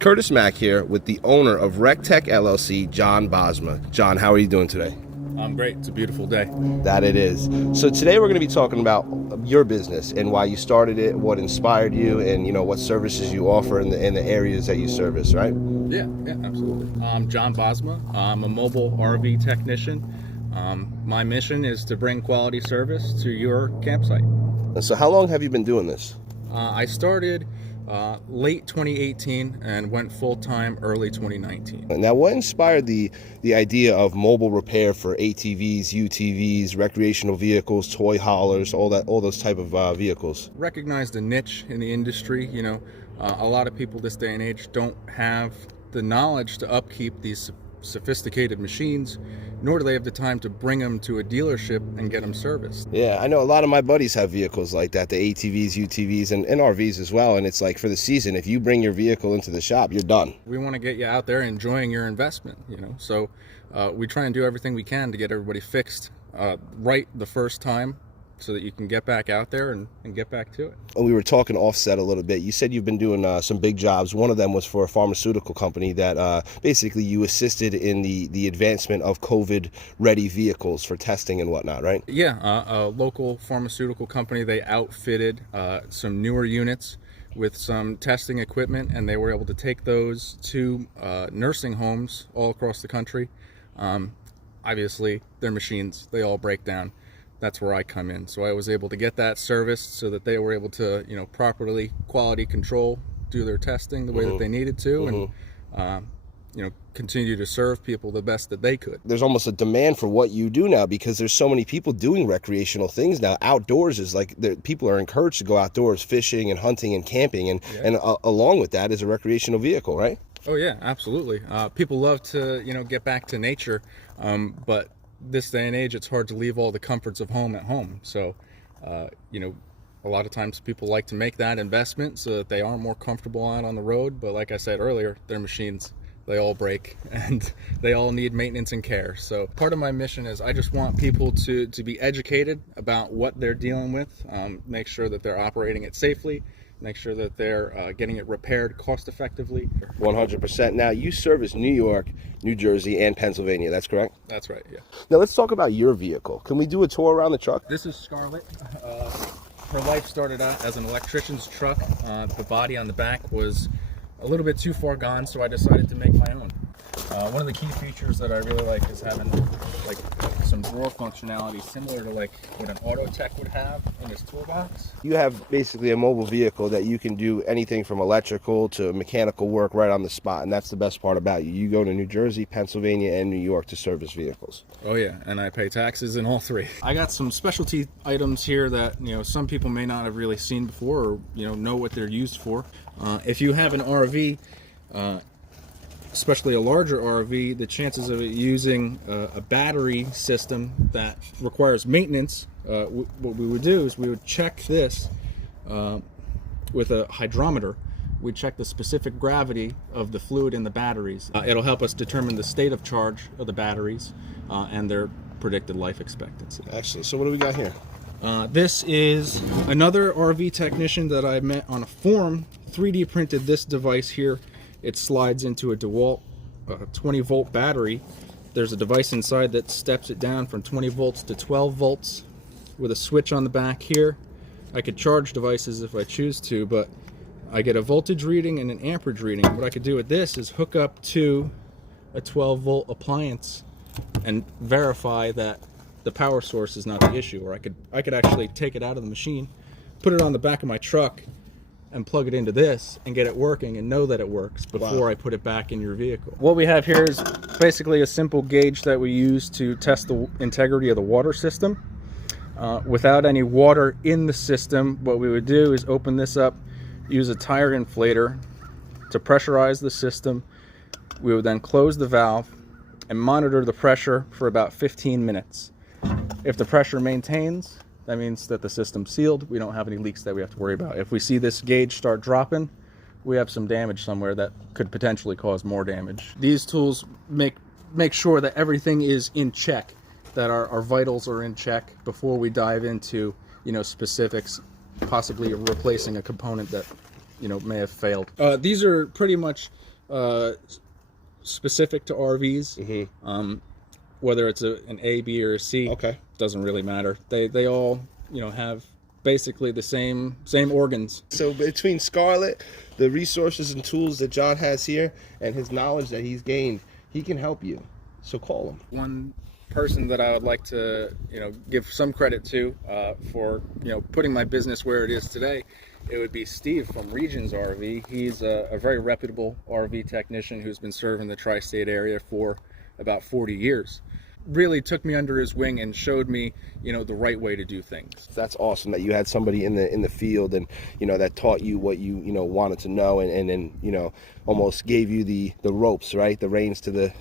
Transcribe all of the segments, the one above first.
Curtis Mack here with the owner of REC TEC LLC, Jon Bosma. John, how are you doing today? I'm great. It's a beautiful day. That it is. So today we're going to be talking about your business and why you started it, what inspired you, and what services you offer in the areas that you service, right? Yeah, absolutely. I'm Jon Bosma. I'm a mobile RV technician. My mission is to bring quality service to your campsite. So how long have you been doing this? I started late 2018 and went full-time early 2019. Now, what inspired the idea of mobile repair for ATVs, UTVs, recreational vehicles, toy haulers, all those type of vehicles? Recognized a niche in the industry. A lot of people this day and age don't have the knowledge to upkeep these sophisticated machines, nor do they have the time to bring them to a dealership and get them serviced. Yeah, I know a lot of my buddies have vehicles like that, the ATVs, UTVs, and RVs as well. And it's like for the season, if you bring your vehicle into the shop, you're done. We want to get you out there enjoying your investment, So we try and do everything we can to get everybody fixed right the first time, so that you can get back out there and get back to it. And we were talking offset a little bit. You said you've been doing some big jobs. One of them was for a pharmaceutical company that basically you assisted in the advancement of COVID-ready vehicles for testing and whatnot, right? Yeah, a local pharmaceutical company, they outfitted some newer units with some testing equipment, and they were able to take those to nursing homes all across the country. Obviously, their machines, they all break down. That's where I come in. So I was able to get that serviced so that they were able to, properly quality control, do their testing the way that they needed to, and continue to serve people the best that they could. There's almost a demand for what you do now because there's so many people doing recreational things now. Outdoors is like people are encouraged to go outdoors, fishing and hunting and camping, and along with that is a recreational vehicle, right? Oh yeah, absolutely. People love to get back to nature, but this day and age, it's hard to leave all the comforts of home at home. So, a lot of times people like to make that investment so that they are more comfortable out on the road. But like I said earlier, their machines, they all break and they all need maintenance and care. So part of my mission is I just want people to be educated about what they're dealing with, make sure that they're operating it safely, make sure that they're getting it repaired cost effectively. 100%. Now, you service New York, New Jersey, and Pennsylvania. That's correct? That's right, yeah. Now, let's talk about your vehicle. Can we do a tour around the truck? This is Scarlett. Her life started out as an electrician's truck. The body on the back was a little bit too far gone, so I decided to make my own. One of the key features that I really like is having some drawer functionality similar to what an auto tech would have in his toolbox. You have basically a mobile vehicle that you can do anything from electrical to mechanical work right on the spot, and that's the best part about you. You go to New Jersey, Pennsylvania, and New York to service vehicles. Oh yeah, and I pay taxes in all three. I got some specialty items here that some people may not have really seen before, or know what they're used for. If you have an RV, especially a larger RV, the chances of it using a battery system that requires maintenance, what we would do is we would check this with a hydrometer. We'd check the specific gravity of the fluid in the batteries. It'll help us determine the state of charge of the batteries and their predicted life expectancy. Excellent. So what do we got here? This is another RV technician that I met on a forum. 3D printed this device here. It slides into a DeWalt 20-volt battery. There's a device inside that steps it down from 20 volts to 12 volts with a switch on the back here. I could charge devices if I choose to, but I get a voltage reading and an amperage reading. What I could do with this is hook up to a 12-volt appliance and verify that the power source is not the issue. Or I could actually take it out of the machine, put it on the back of my truck, and plug it into this and get it working and know that it works before I put it back in your vehicle. What we have here is basically a simple gauge that we use to test the integrity of the water system. Without any water in the system, what we would do is open this up, use a tire inflator to pressurize the system. We would then close the valve and monitor the pressure for about 15 minutes. If the pressure maintains, that means that the system's sealed. We don't have any leaks that we have to worry about. If we see this gauge start dropping, we have some damage somewhere that could potentially cause more damage. These tools make sure that everything is in check, that our vitals are in check before we dive into specifics, possibly replacing a component that may have failed. These are pretty much specific to RVs. Whether it's an A, B, or a C, doesn't really matter. They all have basically the same organs. So between Scarlett, the resources and tools that John has here, and his knowledge that he's gained, he can help you. So call him. One person that I would like to give some credit to for putting my business where it is today, it would be Steve from Regions RV. He's a very reputable RV technician who's been serving the tri-state area for about 40 years. Really took me under his wing and showed me the right way to do things. That's awesome that you had somebody in the field and that taught you what you wanted to know, and then almost gave you the ropes, right, the reins to the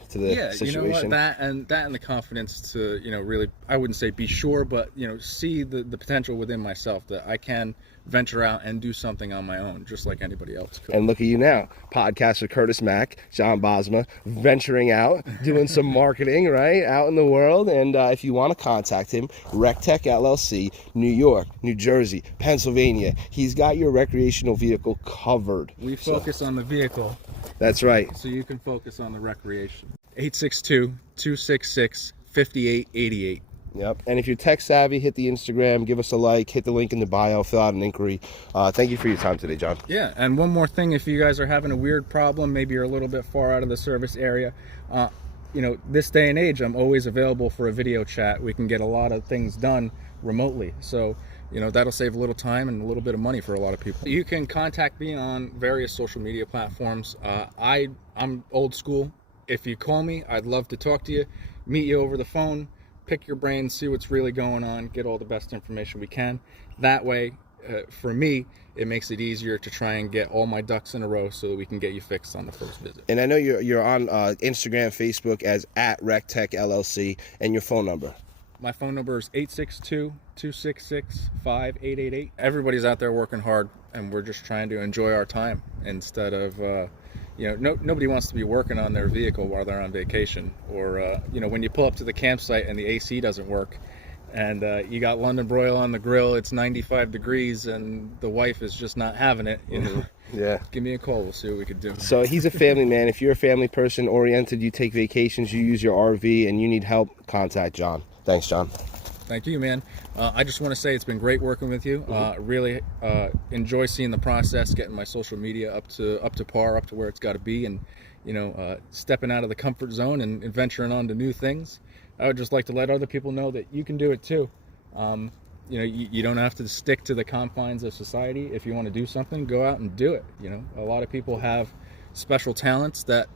situation. That and the confidence to really, I wouldn't say be sure, but see the potential within myself that I can venture out and do something on my own, just like anybody else could. And look at you now, podcaster Curtis Mack, Jon Bosma, venturing out, doing some marketing, right, out in the world. And if you want to contact him, REC TEC LLC, New York, New Jersey, Pennsylvania. He's got your recreational vehicle covered. We focus on the vehicle. That's right. So you can focus on the recreation. 862-266-5888. Yep. And if you're tech savvy, hit the Instagram, give us a like, hit the link in the bio, fill out an inquiry. Thank you for your time today, John. Yeah, and one more thing, if you guys are having a weird problem, maybe you're a little bit far out of the service area, this day and age, I'm always available for a video chat. We can get a lot of things done remotely. So, that'll save a little time and a little bit of money for a lot of people. You can contact me on various social media platforms. I'm old school. If you call me, I'd love to talk to you, meet you over the phone, pick your brain, see what's really going on, get all the best information we can. That way, for me, it makes it easier to try and get all my ducks in a row so that we can get you fixed on the first visit. And I know you're on Instagram, Facebook as @REC TEC LLC, and your phone number. My phone number is 862-266-5888. Everybody's out there working hard, and we're just trying to enjoy our time instead of nobody wants to be working on their vehicle while they're on vacation, or when you pull up to the campsite and the AC doesn't work, and you got London broil on the grill, it's 95 degrees, and the wife is just not having it. Yeah. Give me a call. We'll see what we can do. So he's a family man. If you're a family person oriented, you take vacations, you use your RV, and you need help, contact John. Thanks, John. Thank you, man. I just want to say it's been great working with you. Really enjoy seeing the process, getting my social media up to par, up to where it's got to be, and stepping out of the comfort zone and venturing on to new things. I would just like to let other people know that you can do it too. You don't have to stick to the confines of society. If you want to do something, go out and do it. A lot of people have special talents that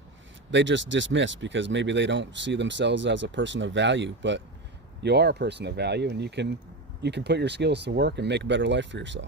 they just dismiss because maybe they don't see themselves as a person of value, but you are a person of value, and you can put your skills to work and make a better life for yourself.